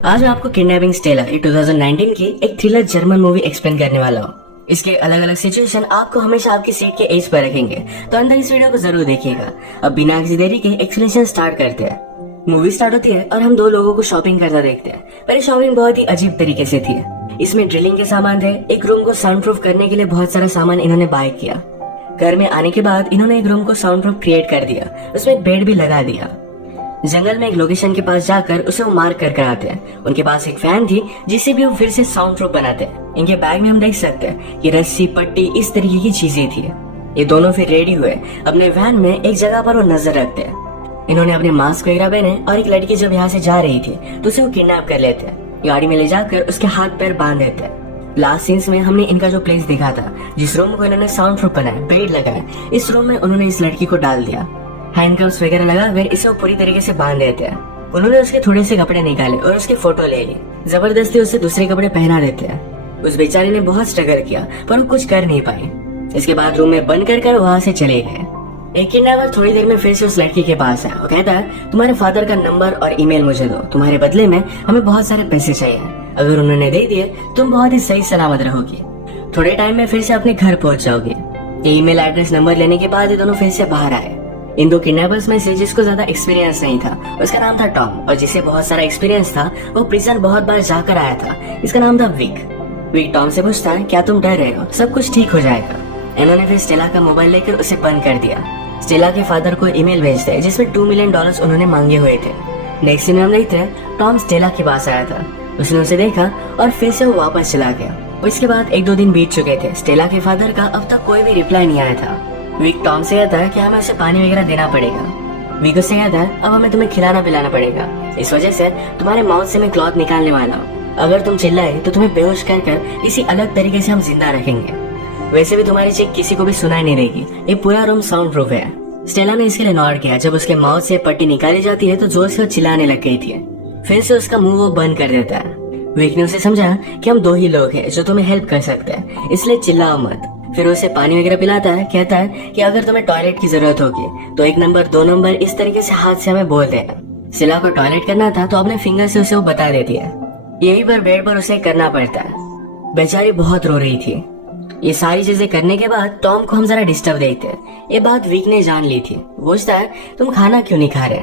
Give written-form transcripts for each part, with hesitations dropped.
आज मैं आपको किडनैपिंग स्टेला ये 2019 की एक थ्रिलर जर्मन मूवी एक्सप्लेन करने वाला हूँ। इसके अलग अलग सिचुएशन आपको हमेशा आपकी सीट के एज पर रखेंगे, तो अंदर इस वीडियो को जरूर देखिएगा। अब बिना किसी देरी के एक्सप्लेनेशन स्टार्ट करते हैं। मूवी स्टार्ट होती है और हम दो लोगों को शॉपिंग करता देखते हैं, पर ये शॉपिंग बहुत ही अजीब तरीके से थी। इसमें ड्रिलिंग के सामान थे, एक रूम को साउंड प्रूफ करने के लिए बहुत सारा सामान इन्होंने बाय किया। घर में आने के बाद इन्होंने एक रूम को साउंड प्रूफ क्रिएट कर दिया, उसमें एक बेड भी लगा दिया। जंगल में एक लोकेशन के पास जाकर उसे वो मार कर आते हैं। उनके पास एक फैन थी जिसे भी वो फिर से साउंड प्रूफ बनाते हैं। इनके बैग में हम देख सकते हैं कि रस्सी, पट्टी, इस तरीके की चीजें थी। ये दोनों फिर रेडी हुए अपने वैन में एक जगह पर वो नजर रखते हैं। इन्होंने अपने मास्क वगैरह पहने और एक लड़की जब यहाँ से जा रही थी तो उसे वो किडनैप कर लेते हैं। गाड़ी में ले जाकर उसके हाथ पैर बांध देते हैं। लास्ट सीन्स में हमने इनका जो प्लेस देखा था, जिस रूम को इन्होंने साउंड प्रूफ बनाया, बेड लगाया, इस रूम में उन्होंने इस लड़की को डाल दिया। हैंडकफ्स वगैरह लगाकर इसे वो पूरी तरीके से बांध देते हैं। उन्होंने उसके थोड़े से कपड़े निकाले और उसकी फोटो ले ली। जबरदस्ती उसे दूसरे कपड़े पहना देते हैं। उस बेचारी ने बहुत स्ट्रगल किया पर वो कुछ कर नहीं पाई। इसके बाद रूम में बंद कर वहाँ से चले गए। एक किडनैपर थोड़ी देर में फिर से उस लड़की के पास है। वो कहता है, तुम्हारे फादर का नंबर और ईमेल मुझे दो, तुम्हारे बदले में हमें बहुत सारे पैसे चाहिए। अगर उन्होंने दे दिए तुम बहुत ही सही सलामत रहोगी। थोड़े टाइम में फिर से अपने घर पहुंच जाओगे। ये ईमेल एड्रेस नंबर लेने के बाद ये दोनों फिर से बाहर आए। इन दो किडनैपर्स में से जिसको ज्यादा एक्सपीरियंस नहीं था उसका नाम था टॉम, और जिसे बहुत सारा एक्सपीरियंस था वो प्रिजन बहुत बार जाकर आया था, इसका नाम था विक। विक टॉम से पूछता है, क्या तुम डर रहे हो? सब कुछ ठीक हो जाएगा। इन्होंने फिर स्टेला का मोबाइल लेकर उसे बंद कर दिया। स्टेला के फादर को ईमेल भेजते हैं जिसमें $2 मिलियन उन्होंने मांगे हुए थे। नेक्स्ट सीन में हम देखते हैं टॉम स्टेला के पास आया था। उसने उसे देखा और फिर से वो वापस चला गया। इसके बाद 1-2 दिन बीत चुके थे। स्टेला के फादर का अब तक कोई भी रिप्लाई नहीं आया था। विक टॉम से कहता है कि हमें उसे पानी वगैरह देना पड़ेगा। विक उससे कहता है, अब हमें तुम्हें खिलाना पिलाना पड़ेगा, इस वजह से तुम्हारे माउथ से मैं क्लॉथ निकालने वाला हूँ। अगर तुम चिल्लाए तो तुम्हें बेहोश कर किसी अलग तरीके से हम जिंदा रखेंगे। वैसे भी तुम्हारी चीख किसी को भी सुनाई नहीं देगी। ये पूरा रूम साउंड प्रूफ है। स्टेला ने इसके लिए नॉट किया। जब उसके माउथ से पट्टी निकाली जाती है तो जोर से चिल्लाने लग गई थी। फिर से उसका मुंह वो बंद कर देता है। विक ने उसे समझा कि हम 2 ही लोग हैं जो तुम्हें हेल्प कर सकते हैं, इसलिए चिल्लाओ मत। फिर उसे पानी वगैरह पिलाता है। कहता है कि अगर तुम्हें टॉयलेट की जरूरत होगी तो 1 नंबर 2 नंबर इस तरीके से हाथ से हमें बोल देना। स्टेला को टॉयलेट करना था तो अपने फिंगर से उसे वो बता देती है। यही पर बेड पर उसे करना पड़ता है। बेचारी बहुत रो रही थी। ये सारी चीजें करने के बाद टॉम को हम जरा डिस्टर्ब देखते हैं। ये बात विक ने जान ली थी। पूछता है, तुम खाना क्यों नहीं खा रहे?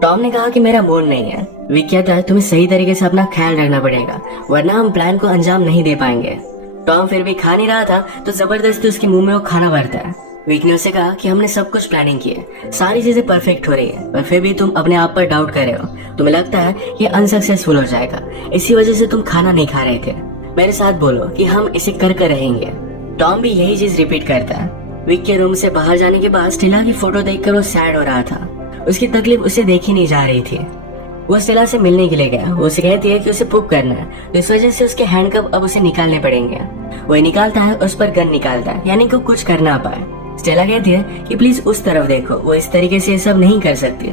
टॉम ने कहा कि मेरा मूड नहीं है। विक कहता है, तुम्हें सही तरीके से अपना ख्याल रखना पड़ेगा वरना हम प्लान को अंजाम नहीं दे पाएंगे। टॉम फिर भी खा नहीं रहा था तो जबरदस्ती उसके मुंह में वो खाना भरता है। विक ने उसे कहा कि हमने सब कुछ प्लानिंग की है, सारी चीजें परफेक्ट हो रही है, पर फिर भी तुम अपने आप पर डाउट कर रहे हो। तुम्हें लगता है ये अनसक्सेसफुल हो जाएगा, इसी वजह से तुम खाना नहीं खा रहे थे। मेरे साथ बोलो कि हम इसे कर रहेंगे। टॉम भी यही चीज रिपीट करता है। विक के रूम से बाहर जाने के बाद स्टेला की फोटो देखकर वो सैड हो रहा था। उसकी तकलीफ उसे देखी नहीं जा रही थी। वो स्टेला से मिलने के लिए गया। वो उसे कहती है कि उसे पुप करना है, तो इस वजह से उसके हैंडकफ अब उसे निकालने पड़ेंगे। वो निकालता है, उस पर गन निकालता है, यानी कि कुछ कर ना पाए। स्टेला कहती है कि प्लीज उस तरफ देखो, वो इस तरीके से सब नहीं कर सकती।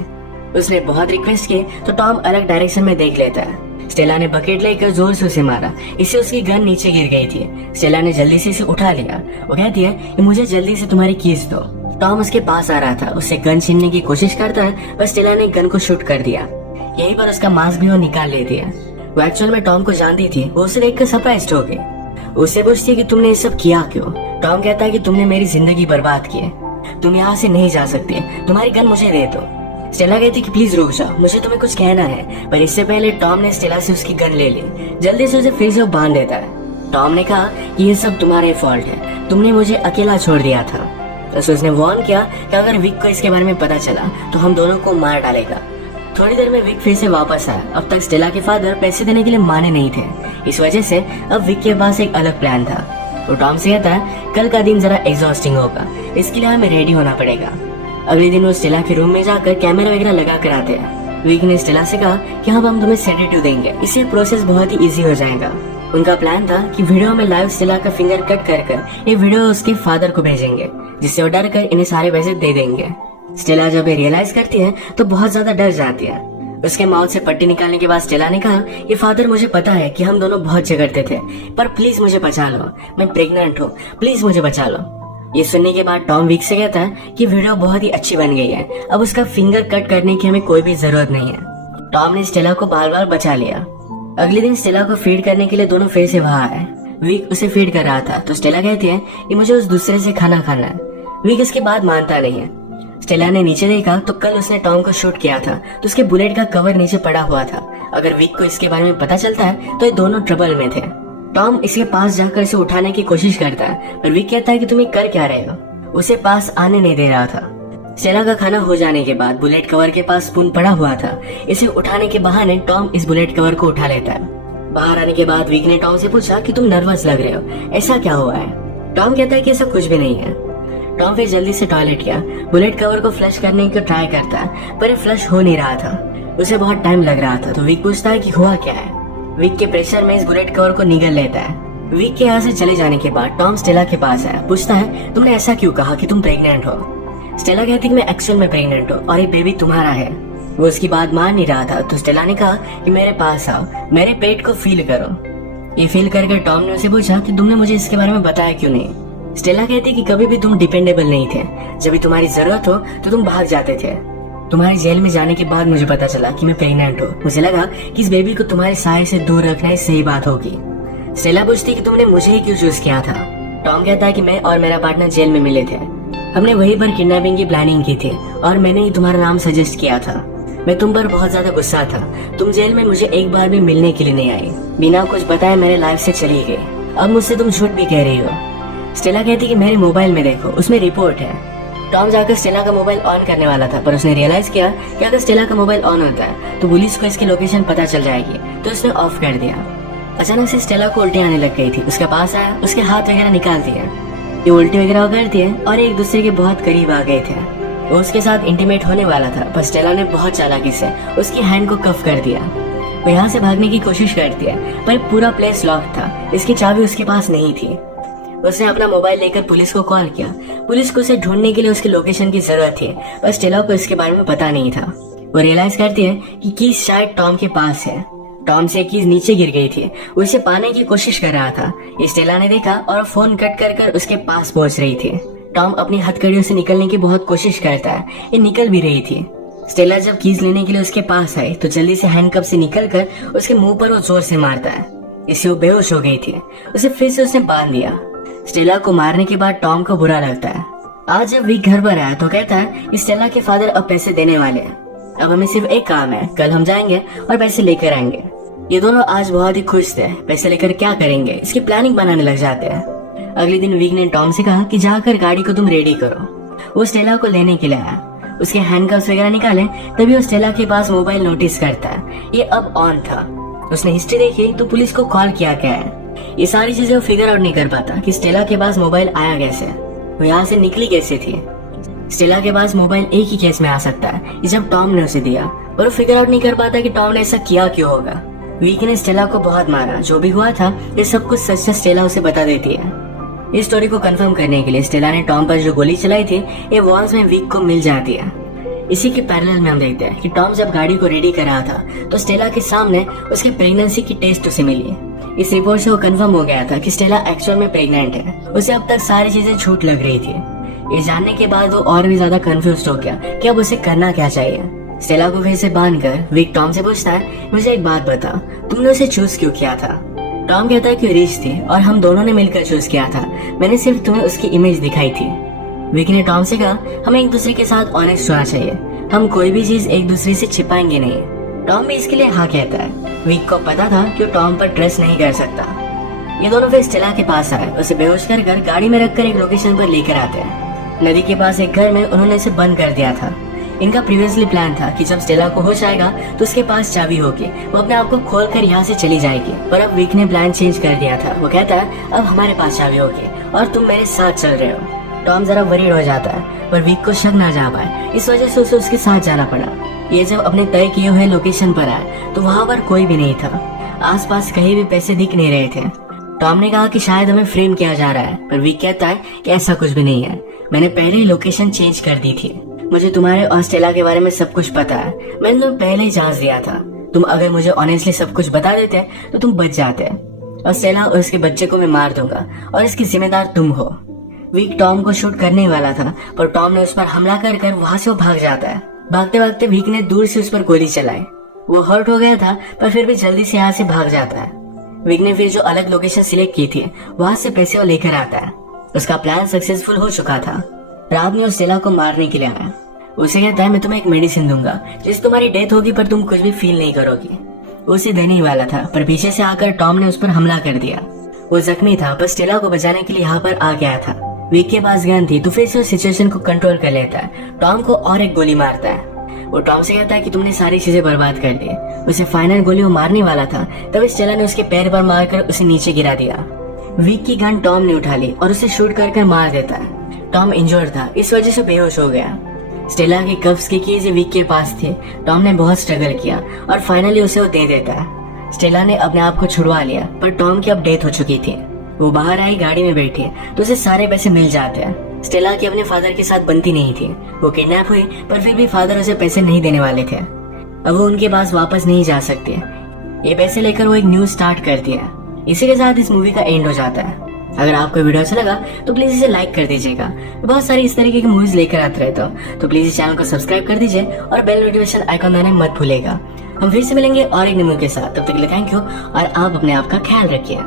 उसने बहुत रिक्वेस्ट की तो टॉम अलग डायरेक्शन में देख लेता है। स्टेला ने बकेट लेकर जोर से उसे मारा, इससे उसकी गन नीचे गिर गई थी। स्टेला ने जल्दी से इसे उठा लिया। वो कहती है कि मुझे जल्दी से तुम्हारी कीज दो। टॉम उसके पास आ रहा था, उससे गन छीनने की कोशिश करता है, पर स्टेला ने गन को शूट कर दिया। यहीं पर उसका मास्क भी वो निकाल लेती है। वो एक्चुअल में टॉम को जानती थी। वो उसे देखकर सरप्राइज्ड हो गई। उससे पूछती है कि तुमने ये सब किया क्यों? टॉम कहता है कि तुमने मेरी जिंदगी बर्बाद की है, तुम यहाँ से नहीं जा सकती, तुम्हारी गन मुझे दे दो। स्टेला कहती कि प्लीज रुक जाओ, मुझे तुम्हें कुछ कहना है। पर इससे पहले टॉम ने स्टेला से उसकी गन ले ली। जल्दी से उसे फिर से बांध देता है। टॉम ने कहा कि ये सब तुम्हारे फॉल्ट है, तुमने मुझे अकेला छोड़ दिया था। तो उसने वार्न किया कि अगर विक को इसके बारे में पता चला तो हम दोनों को मार डालेगा। थोड़ी देर में विक फिर से वापस आया। अब तक स्टेला के फादर पैसे देने के लिए माने नहीं थे, इस वजह से अब विक के पास एक अलग प्लान था। तो टॉम से कहता है, कल का दिन जरा एग्जॉस्टिंग होगा, इसके लिए हमें रेडी होना पड़ेगा। अगले दिन वो स्टेला के रूम में जाकर कैमरा वगैरह लगा कर आते हैं। विक ने स्टेला से कहा कि अब हम तुम्हें सेडेटिव देंगे, इससे प्रोसेस बहुत ही इजी हो जाएगा। उनका प्लान था कि वीडियो में लाइव स्टेला का फिंगर कट कर ये वीडियो उसके फादर को भेजेंगे, जिससे वो डर कर इन्हें सारे पैसे दे देंगे। स्टेला जब ये रियलाइज करती है तो बहुत ज्यादा डर जाती है। उसके माउथ से पट्टी निकालने के बाद स्टेला ने कहा, ये फादर मुझे पता है कि हम दोनों बहुत झगड़ते थे, पर प्लीज मुझे बचा लो, मैं प्रेग्नेंट हूँ, प्लीज मुझे बचा लो। ये सुनने के बाद टॉम विक से कहता है कि वीडियो बहुत ही अच्छी बन गई है, अब उसका फिंगर कट करने की हमें कोई भी जरूरत नहीं है। टॉम ने स्टेला को बार बार बचा लिया। अगले दिन स्टेला को फीड करने के लिए दोनों फिर से वहां आए। विक उसे फीड कर रहा था तो स्टेला कहती है कि मुझे उस दूसरे से खाना खाना है। विक इसके बाद मानता नहीं है। स्टेला ने नीचे देखा तो कल उसने टॉम को शूट किया था तो उसके बुलेट का कवर नीचे पड़ा हुआ था। अगर विक को इसके बारे में पता चलता है तो ये दोनों ट्रबल में थे। टॉम इसके पास जाकर इसे उठाने की कोशिश करता है पर विक कहता है कि तुम कर क्या रहे हो, उसे पास आने नहीं दे रहा था। स्टेला का खाना हो जाने के बाद बुलेट कवर के पास स्पून पड़ा हुआ था। इसे उठाने के बहाने टॉम इस बुलेट कवर को उठा लेता है। बाहर आने के बाद विक ने टॉम से पूछा कि तुम नर्वस लग रहे हो, ऐसा क्या हुआ है। टॉम कहता है कि ऐसा कुछ भी नहीं है। टॉम फिर जल्दी से टॉयलेट गया, बुलेट कवर को फ्लश करने की ट्राई करता है पर फ्लश हो नहीं रहा था। उसे बहुत टाइम लग रहा था तो विक पूछता है कि हुआ क्या है। विक के प्रेशर में इस बुलेट कवर को निगल लेता है। विक के यहाँ से चले जाने के बाद टॉम स्टेला के पास आया, पूछता है तुमने ऐसा क्यों कहा कि तुम प्रेग्नेंट हो। स्टेला कहती है कि मैं एक्चुअल में प्रेग्नेंट हूँ और ये बेबी तुम्हारा है। वो उसकी बात मान नहीं रहा था तो स्टेला ने कहा कि मेरे पास आओ, मेरे पेट को फील करो। ये फील करके टॉम ने उसे पूछा कि तुमने मुझे इसके बारे में बताया क्यों नहीं। स्टेला कहती कि कभी भी तुम डिपेंडेबल नहीं थे, जब भी तुम्हारी जरूरत हो तो तुम भाग जाते थे। तुम्हारे जेल में जाने के बाद मुझे पता चला कि मैं प्रेग्नेंट हूँ। मुझे लगा कि इस बेबी को तुम्हारे साय से दूर रखना ही सही बात होगी। स्टेला पूछती कि तुमने मुझे ही क्यों चूज किया था। टॉम कहता है कि मैं और मेरा पार्टनर जेल में मिले थे, हमने वहीं पर किडनैपिंग की प्लानिंग की थी और मैंने ही तुम्हारा नाम सजेस्ट किया था। मैं तुम पर बहुत ज्यादा गुस्सा था, तुम जेल में मुझे एक बार भी मिलने के लिए नहीं आई, बिना कुछ बताए मेरे लाइफ से चली गई। अब मुझसे तुम झूठ भी कह रही हो। स्टेला कहती कि मेरे मोबाइल में देखो, उसमें रिपोर्ट है। टॉम जाकर स्टेला का मोबाइल ऑन करने वाला था पर उसने रियलाइज किया कि अगर स्टेला का मोबाइल ऑन होता है तो पुलिस को इसकी लोकेशन पता चल जाएगी, तो उसने ऑफ कर दिया। अचानक से स्टेला को उल्टी आने लग गई थी। उसके पास आया, उसके हाथ वगैरह निकाल दिए। ये उल्टी वगैरह करती है और एक दूसरे के बहुत करीब आ गए थे। वो उसके साथ इंटीमेट होने वाला था पर स्टेला ने बहुत चालाकी से उसकी हैंड को कफ कर दिया। वो यहाँ से भागने की कोशिश करती है पर पूरा प्लेस लॉक था, इसकी चाबी उसके पास नहीं थी। उसने अपना मोबाइल लेकर पुलिस को कॉल किया। पुलिस को उसे ढूंढने के लिए उसकी लोकेशन की जरूरत थी पर स्टेला को इसके बारे में पता नहीं था। वो रियलाइज करती है कि कीज शायद टॉम के पास है। टॉम से कीज नीचे गिर गई थी, वो इसे पाने की कोशिश कर रहा था। स्टेला ने देखा और फोन कट कर कर उसके पास पहुंच रही थी। टॉम अपनी हथकड़ियों से निकलने की बहुत कोशिश करता है, ये निकल भी रही थी। स्टेला जब कीज लेने के लिए उसके पास आई तो जल्दी से हैंडकफ से निकलकर उसके मुंह पर वो जोर से मारता है। इससे वो बेहोश हो गई थी। उसे फिर से उसने बांध दिया। स्टेला को मारने के बाद टॉम को बुरा लगता है। आज जब विक घर पर आया तो कहता है स्टेला के फादर अब पैसे देने वाले हैं, अब हमें सिर्फ एक काम है, कल हम जाएंगे और पैसे लेकर आएंगे। ये दोनों आज बहुत ही खुश थे। पैसे लेकर क्या करेंगे इसकी प्लानिंग बनाने लग जाते हैं। अगले दिन विक ने टॉम से कहा कि जाकर गाड़ी को तुम रेडी करो। वो स्टेला को लेने के लिए आया। उसके हैंडकफ्स वगैरह निकाले तभी वो स्टेला के पास मोबाइल नोटिस करता है, ये अब ऑन था। उसने हिस्ट्री देखी तो पुलिस को कॉल किया गया है। ये सारी चीजें वो फिगर आउट नहीं कर पाता कि स्टेला के पास मोबाइल आया कैसे, वो यहाँ से निकली कैसे थी। स्टेला के पास मोबाइल एक ही केस में आ सकता है, जब टॉम ने उसे दिया, और वो फिगर आउट नहीं कर पाता कि टॉम ने ऐसा किया क्यों होगा। विक ने स्टेला को बहुत मारा, जो भी हुआ था ये सब कुछ सच सच स्टेला उसे बता देती है। इस स्टोरी को कंफर्म करने के लिए स्टेला ने टॉम पर जो गोली चलाई थी ये वॉल्स में विक को मिल जाती है। इसी के पैरेलल में हम देखते हैं कि टॉम जब गाड़ी को रेडी कर रहा था तो स्टेला के सामने उसके प्रेगनेंसी की टेस्ट उसे मिली। इस रिपोर्ट से वो कंफर्म हो गया था कि स्टेला एक्चुअल में प्रेग्नेंट है। उसे अब तक सारी चीजें झूठ लग रही थी। ये जानने के बाद वो और भी ज्यादा कंफ्यूज हो गया कि अब उसे करना क्या चाहिए। स्टेला को फिर से बांधकर विक टॉम से पूछता है, मुझे एक बात बता, तुमने उसे चूज क्यों किया था। टॉम कहता है कि रिच थी और हम दोनों ने मिलकर चूज किया था, मैंने सिर्फ तुम्हें उसकी इमेज दिखाई थी। विक ने टॉम से कहा, हमें एक दूसरे के साथ ऑनेस्ट होना चाहिए, हम कोई भी चीज एक दूसरे से छिपाएंगे नहीं। टॉम भी इसके लिए हाँ कहता है। विक को पता था कि वो टॉम पर ट्रस्ट नहीं कर सकता। ये दोनों फिर स्टेला के पास आए, उसे बेहोश कर गाड़ी में रखकर एक लोकेशन पर लेकर आते हैं। नदी के पास एक घर में उन्होंने इसे बंद कर दिया था। इनका प्रीवियसली प्लान था कि जब स्टेला को होश आएगा तो उसके पास चाबी होगी, वो अपने आप को खोलकर यहाँ से चली जाएगी। पर अब विक ने प्लान चेंज कर दिया था। वो कहता है, अब हमारे पास चाबी होगी और तुम मेरे साथ चल रहे हो। टॉम जरा वरीड हो जाता है पर विक को शक ना जा पाए, इस वजह से उसे उसके साथ जाना पड़ा। ये जब अपने तय किए हुए लोकेशन पर आए तो वहाँ पर कोई भी नहीं था, आसपास कहीं भी पैसे दिख नहीं रहे थे। टॉम ने कहा कि शायद हमें फ्रेम किया जा रहा है, पर विक कहता है कि ऐसा कुछ भी नहीं है, मैंने पहले ही लोकेशन चेंज कर दी थी। मुझे तुम्हारे और स्टेला के बारे में सब कुछ पता है, मैंने तुम्हें पहले ही जांच दिया था। तुम अगर मुझे ऑनेस्टली सब कुछ बता देते तो तुम बच जाते, और स्टेला और उसके बच्चे को मैं मार दूंगा और इसकी जिम्मेदार तुम हो। विक टॉम को शूट करने वाला था पर टॉम ने उस पर हमला कर वहाँ से वो भाग जाता है। भागते भागते विक ने दूर से उस पर गोली चलाई। वो हर्ट हो गया था पर फिर भी जल्दी से यहाँ से भाग जाता है। विक ने फिर जो अलग लोकेशन सिलेक्ट की थी वहां से पैसे वो लेकर आता है। उसका प्लान सक्सेसफुल हो चुका था। रात में वो स्टेला को मारने के लिए आया। उसे कहता है मैं तुम्हें एक मेडिसिन दूंगा जिससे तुम्हारी डेथ होगी पर तुम कुछ भी फील नहीं करोगी। वो उसे देने ही वाला था पर पीछे से आकर टॉम ने उस पर हमला कर दिया। वो जख्मी था पर स्टेला को बचाने के लिए यहाँ पर आ गया था। विक के पास गन थी तो फिर से सिचुएशन को कंट्रोल कर लेता है। टॉम को और एक गोली मारता है। वो टॉम से कहता है कि तुमने सारी चीजें बर्बाद कर दी। उसे फाइनल गोली वो मारने वाला था तब स्टेला ने उसके पैर पर मारकर उसे नीचे गिरा दिया। विक की गन टॉम ने उठा ली और उसे शूट कर मार देता है। टॉम इंजर्ड था, इस वजह से बेहोश हो गया। स्टेला के कफ्स की कीज विक के पास थे। टॉम ने बहुत स्ट्रगल किया और फाइनली उसे वो दे देता है। स्टेला ने अपने आप को छुड़वा लिया पर टॉम की अब डेथ हो चुकी थी। वो बाहर आई गाड़ी में बैठी तो उसे सारे पैसे मिल जाते हैं। स्टेला की अपने फादर के साथ बनती नहीं थी। वो किडनैप हुई पर फिर भी फादर उसे पैसे नहीं देने वाले थे। अब वो उनके पास वापस नहीं जा सकते। ये पैसे लेकर वो एक न्यूज स्टार्ट करती है। इसी के साथ इस मूवी का एंड हो जाता है। अगर आपको वीडियो अच्छा लगा तो प्लीज इसे लाइक कर दीजिएगा। बहुत सारी इस तरीके की मूवीज लेकर आते रहता हूँ तो प्लीज इस चैनल को सब्सक्राइब कर दीजिए और बेल नोटिफिकेशन आइकॉन दबाना मत भूलेगा। हम फिर से मिलेंगे और एक न्यू मूवी के साथ। तब तक के लिए थैंक यू और आप अपने आप का ख्याल रखिए।